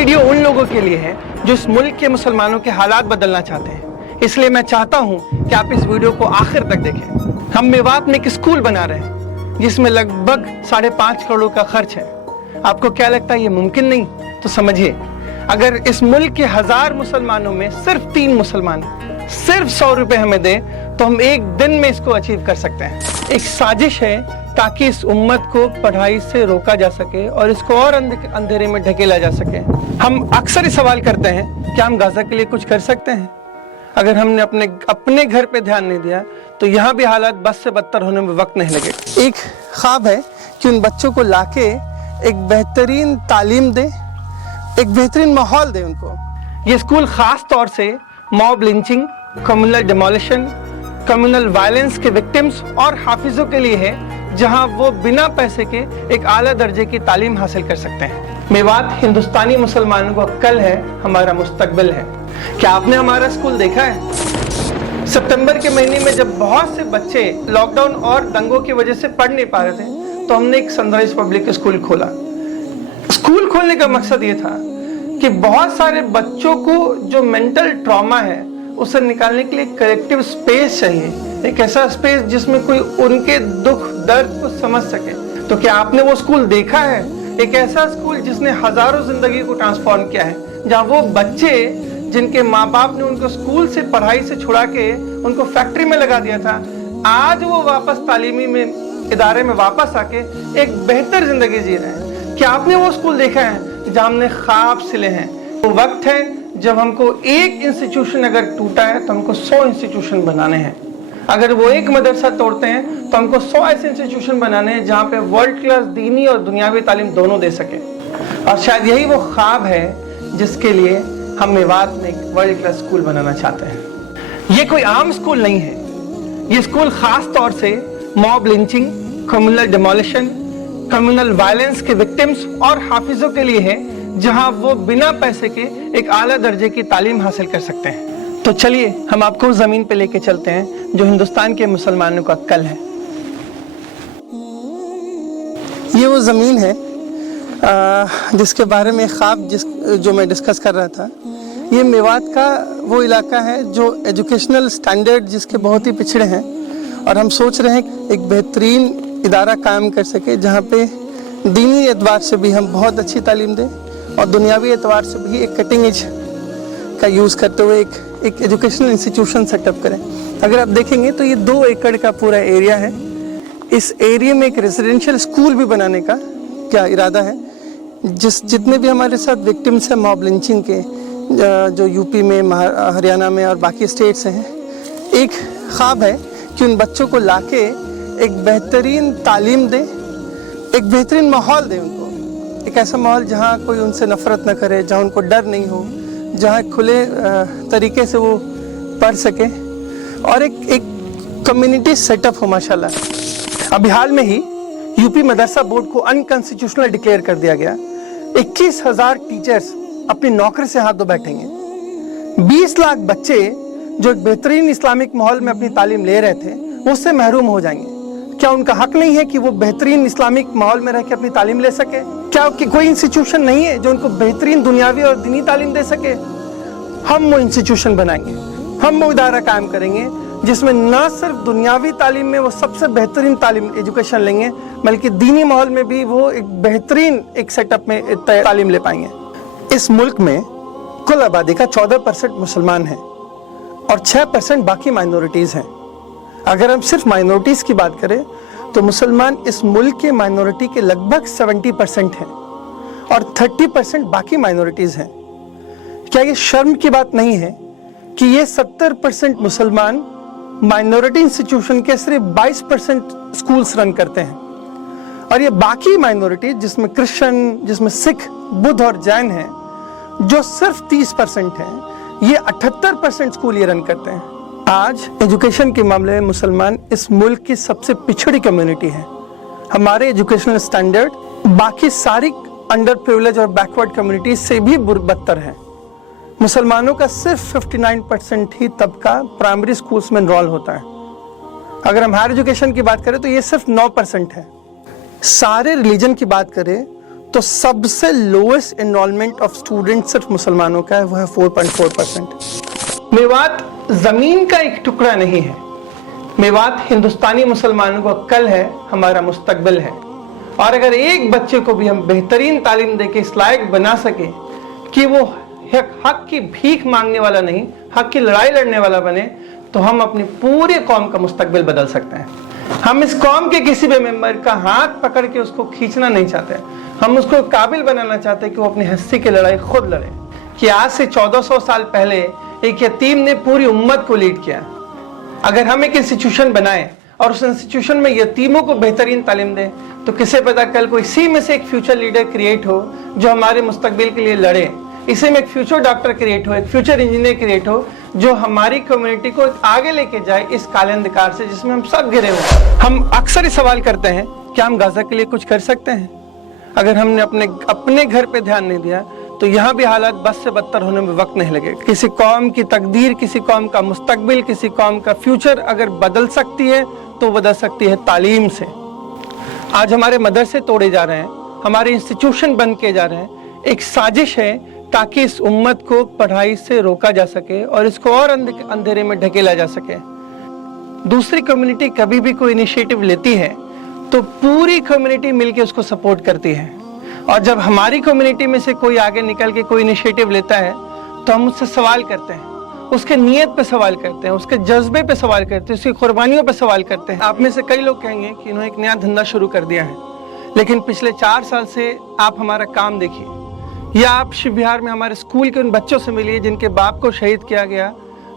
Video उन लोगों के लिए है जो इस मुल्क के मुसलमानों के हालात बदलना चाहते हैं, इसलिए मैं चाहता हूं कि आप इस वीडियो को आखिर तक देखें। हम मेवात में एक स्कूल बना रहे हैं जिसमें लगभग 5.5 करोड़ का खर्च है। आपको क्या लगता है ये मुमकिन नहीं? तो समझिए, अगर इस मुल्क के 1000 मुसलमानों में सिर्फ 3 मुसलमान सिर्फ 100 रुपए हमें दे तो हम एक दिन में इसको अचीव कर सकते हैं। एक साजिश है ताकि इस उम्मत को पढ़ाई से रोका जा सके और इसको और अंधेरे में ढकेला जा सके। हम अक्सर ये सवाल करते हैं कि हम गाजा के लिए कुछ कर सकते हैं। अगर हमने अपने घर पे ध्यान नहीं दिया तो यहाँ भी हालात बस से बदतर होने में वक्त नहीं लगेगा। एक ख्वाब है कि उन बच्चों को लाके एक बेहतरीन तालीम दे, एक बेहतरीन माहौल दे उनको। ये स्कूल खास तौर से mob lynching, communal demolition, communal violence के विक्टिम्स और हाफिजों के लिए है, जहां वो बिना पैसे के एक आला दर्जे की तालीम हासिल कर सकते हैं। मेवात हिंदुस्तानी मुसलमानों का कल है, हमारा मुस्तकबिल है। क्या आपने हमारा स्कूल देखा है? सितंबर के महीने में जब बहुत से बच्चे लॉकडाउन और दंगों की वजह से पढ़ नहीं पा रहे थे तो हमने एक सनराइज पब्लिक स्कूल खोला। स्कूल खोलने का मकसद ये था कि बहुत सारे बच्चों को जो मेंटल ट्रॉमा है उसे निकालने के लिए कलेक्टिव स्पेस चाहिए, एक ऐसा स्पेस जिसमें कोई उनके दुख दर्द को समझ सके। तो क्या आपने वो स्कूल देखा है? एक ऐसा स्कूल जिसने हजारों जिंदगी को ट्रांसफॉर्म किया है, जहां वो बच्चे जिनके माँ बाप ने उनको स्कूल से पढ़ाई से छुड़ा के उनको फैक्ट्री में लगा दिया था, आज वो वापस तालीमी में इदारे में वापस आके एक बेहतर जिंदगी जी रहे हैं। क्या आपने वो स्कूल देखा है जहां हमने ख्वाब सिले हैं? वो वक्त है जब हमको एक इंस्टीट्यूशन अगर टूटा है तो हमको 100 इंस्टीट्यूशन बनाने हैं। अगर वो एक मदरसा तोड़ते हैं तो हमको 100 ऐसे इंस्टीट्यूशन बनाने हैं जहाँ पे वर्ल्ड क्लास दीनी और दुनियावी तालीम दोनों दे सके। और शायद यही वो ख्वाब है जिसके लिए हम मेवात में एक वर्ल्ड क्लास स्कूल बनाना चाहते हैं। ये कोई आम स्कूल नहीं है, ये स्कूल खास तौर से mob lynching, communal demolition, communal violence के विक्टिम्स और हाफिजों के लिए है, जहां वो बिना पैसे के एक आला दर्जे की तालीम हासिल कर सकते हैं। तो चलिए हम आपको उस जमीन पे लेके चलते हैं जो हिंदुस्तान के मुसलमानों का कल है। ये वो जमीन है जिसके बारे में ख्वाब जो मैं डिस्कस कर रहा था। ये मेवात का वो इलाका है जो एजुकेशनल स्टैंडर्ड जिसके बहुत ही पिछड़े हैं, और हम सोच रहे हैं एक बेहतरीन इदारा कायम कर सके जहाँ पे दीनी एतबार से भी हम बहुत अच्छी तालीम दें और दुनियावी एतबार से भी एक कटिंग एज का यूज़ करते हुए एक एजुकेशनल इंस्टीट्यूशन सेटअप करें। अगर आप देखेंगे तो ये 2 एकड़ का पूरा एरिया है। इस एरिया में एक रेजिडेंशियल स्कूल भी बनाने का क्या इरादा है। जितने भी हमारे साथ विक्टिम्स हैं मॉब लिंचिंग के, जो यूपी में, हरियाणा में और बाकी स्टेट्स हैं, एक ख्वाब है कि उन बच्चों को लाके एक बेहतरीन तालीम दे, एक बेहतरीन माहौल दे उनको, एक ऐसा माहौल जहाँ कोई उनसे नफरत न करे, जहाँ उनको डर नहीं हो, जहाँ खुले तरीके से वो पढ़ सके और एक कम्युनिटी सेटअप हो। माशाल्लाह अभी हाल में ही यूपी मदरसा बोर्ड को अनकॉन्स्टिट्यूशनल डिक्लेयर कर दिया गया। 21,000 टीचर्स अपनी नौकरी से हाथ धो बैठेंगे। 20 लाख बच्चे जो एक बेहतरीन इस्लामिक माहौल में अपनी तालीम ले रहे थे उससे महरूम हो जाएंगे। क्या उनका हक नहीं है कि वो बेहतरीन इस्लामिक माहौल में रह के अपनी तालीम ले सके? क्या कोई इंस्टीट्यूशन नहीं है जो उनको बेहतरीन दुनियावी और दीनी तालीम दे सके? हम वो इंस्टीट्यूशन बनाएंगे, हम वो इदारा कायम करेंगे जिसमें न सिर्फ दुनियावी तालीम में वो सबसे बेहतरीन तालीम एजुकेशन लेंगे, बल्कि दीनी माहौल में भी वो एक बेहतरीन एक सेटअप में तालीम ले पाएंगे। इस मुल्क में कुल आबादी का 14% मुसलमान हैं और 6% बाकी माइनॉरिटीज़ हैं। अगर हम सिर्फ माइनॉरिटीज़ की बात करें तो मुसलमान इस मुल्क के माइनॉरिटी के लगभग 70% हैं और 30% बाकी माइनॉरिटीज़ हैं। क्या ये शर्म की बात नहीं है कि ये 70% मुसलमान माइनॉरिटी इंस्टीट्यूशन के सिर्फ 22% स्कूल्स रन करते हैं, और ये बाकी माइनॉरिटी जिसमें क्रिश्चियन, जिसमें सिख, बुद्ध और जैन हैं, जो सिर्फ 30% हैं, ये 78% स्कूल ये रन करते हैं। आज एजुकेशन के मामले में मुसलमान इस मुल्क की सबसे पिछड़ी कम्युनिटी है। हमारे एजुकेशनल स्टैंडर्ड बाकी सारी अंडर प्रिविलेज और बैकवर्ड कम्युनिटी से भी बदतर है। मुसलमानों का सिर्फ 59% ही तबका प्राइमरी स्कूल्स में एनरोल होता है। अगर हम हायर एजुकेशन की बात करें तो ये सिर्फ 9% है। सारे रिलीजन की बात करें तो सबसे लोएस्ट एनरोलमेंट ऑफ स्टूडेंट सिर्फ मुसलमानों का है, वो है 4.4%। मेवात जमीन का एक टुकड़ा नहीं है, मेवात हिंदुस्तानी मुसलमानों का कल है, हमारा मुस्तकबिल है। और अगर एक बच्चे को भी हम बेहतरीन तालीम दे के इस लायक बना सके कि वो हक की भीख मांगने वाला नहीं, हक की लड़ाई लड़ने वाला बने, तो हम अपनी पूरी कौम का मुस्तकबिल बदल सकते हैं। हम इस कौम के किसी भी मेंबर का हाथ पकड़ के उसको खींचना नहीं चाहते, हम उसको काबिल बनाना चाहते हैं कि वो अपनी हस्ती की लड़ाई खुद लड़े। कि आज से 1400 साल पहले एक यतीम ने पूरी उम्मत को लीड किया। अगर हम एक इंस्टीट्यूशन बनाएं और उस इंस्टीट्यूशन में यतीमों को बेहतरीन तालीम दें, तो किसे पता कल को इसी में से एक फ्यूचर लीडर क्रिएट हो जो हमारे मुस्तकबिल के लिए लड़े, इसी में एक फ्यूचर डॉक्टर क्रिएट हो, एक फ्यूचर इंजीनियर क्रिएट हो जो हमारी कम्युनिटी को आगे लेके जाए इस काले अंधकार से जिसमें हम सब घिरे हुए। हम अक्सर ये सवाल करते हैं क्या हम गाजा के लिए कुछ कर सकते हैं? अगर हमने अपने घर पे ध्यान नहीं दिया तो यहाँ भी हालात बस से बदतर होने में वक्त नहीं लगेगा। किसी कौम की तकदीर, किसी कौम का मुस्तकबिल, किसी कौम का फ्यूचर अगर बदल सकती है तो बदल सकती है तालीम से। आज हमारे मदरसे तोड़े जा रहे हैं, हमारे इंस्टीट्यूशन बंद किए जा रहे हैं, एक साजिश है ताकि इस उम्मत को पढ़ाई से रोका जा सके और इसको और अंधेरे में ढकेला जा सके। दूसरी कम्युनिटी कभी भी कोई इनिशिएटिव लेती है तो पूरी कम्युनिटी मिलकर उसको सपोर्ट करती है, और जब हमारी कम्युनिटी में से कोई आगे निकल के कोई इनिशिएटिव लेता है तो हम उससे सवाल करते हैं, उसके नीयत पे सवाल करते हैं, उसके जज्बे पे सवाल करते हैं, उसकी कुर्बानियों पे सवाल करते हैं। आप में से कई लोग कहेंगे कि इन्होंने एक नया धंधा शुरू कर दिया है, लेकिन पिछले 4 साल से आप हमारा काम देखिए, या आप शिव बिहार में हमारे स्कूल के उन बच्चों से मिलिए जिनके बाप को शहीद किया गया,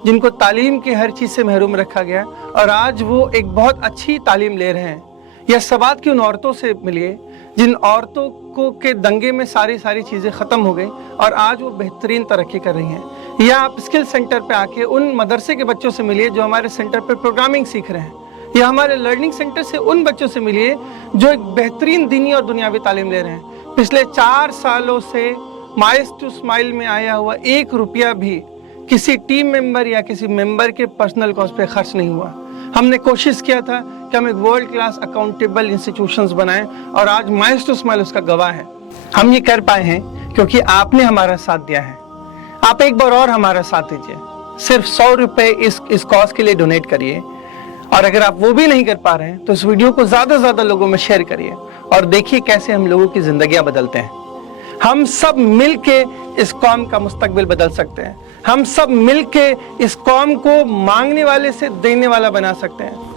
जिनको तालीम की हर चीज़ से महरूम रखा गया और आज वो एक बहुत अच्छी तालीम ले रहे हैं। या सवात की उन औरतों से मिलिए जिन औरतों को के दंगे में सारी चीज़ें ख़त्म हो गई और आज वो बेहतरीन तरक्की कर रही हैं। या आप स्किल सेंटर पे आके उन मदरसे के बच्चों से मिलिए जो हमारे सेंटर पे प्रोग्रामिंग सीख रहे हैं, या हमारे लर्निंग सेंटर से उन बच्चों से मिलिए जो एक बेहतरीन दीनी और दुनियावी तालीम ले रहे हैं। पिछले 4 सालों से माइल्स टू स्माइल में आया हुआ 1 रुपया भी किसी टीम मेंबर या किसी मेंबर के पर्सनल कॉस्ट पे खर्च नहीं हुआ। हमने कोशिश किया था कि हम एक वर्ल्ड क्लास अकाउंटेबल इंस्टीट्यूशंस बनाएं और आज माइल्स टू स्माइल उसका गवाह है। हम ये कर पाए हैं क्योंकि आपने हमारा साथ दिया है। आप एक बार और हमारा साथ दीजिए, सिर्फ 100 रुपये इस कॉज के लिए डोनेट करिए, और अगर आप वो भी नहीं कर पा रहे हैं तो इस वीडियो को ज़्यादा से ज़्यादा लोगों में शेयर करिए और देखिए कैसे हम लोगों की ज़िंदगियाँ बदलते हैं। हम सब मिल के इस कौम का मुस्तकबिल बदल सकते हैं, हम सब मिल के इस कौम को मांगने वाले से देने वाला बना सकते हैं।